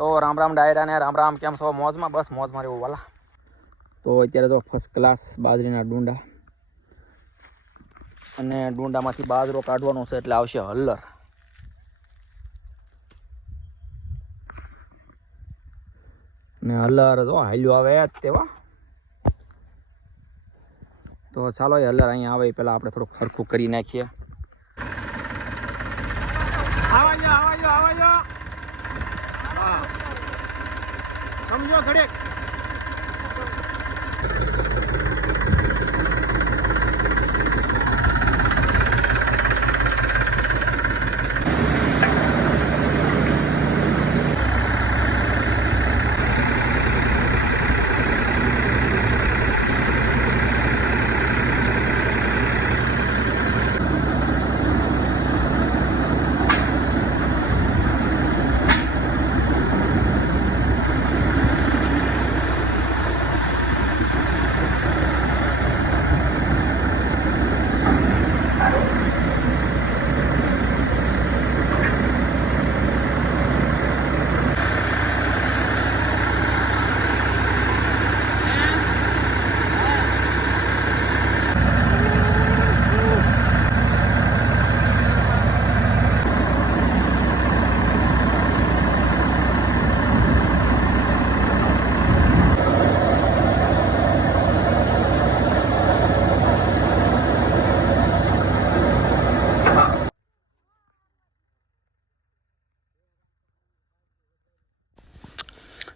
તો રામ રામ ડાયરા ને રામ રામ, કેમ છો? મોજમાં? બસ મોજમાં રહેવું વાલા. તો અત્યારે તો ફર્સ્ટ ક્લાસ બાજરીના ડુંડા, અને ડુંડામાંથી બાજરો કાઢવાનો છે એટલે આવશે હલ્લર. ને હલ્લર જો હાલ્યો આવે જ તેવા. તો ચાલો એ હલ્લર અહીંયા આવે પહેલાં આપણે થોડુંક ખરખું કરી નાખીએ. સમજો ઘડીક.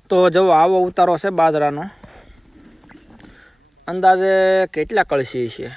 તો જો આવો ઉતારો છે બાજરાનો. અંદાજે કેટલા કળશી છે?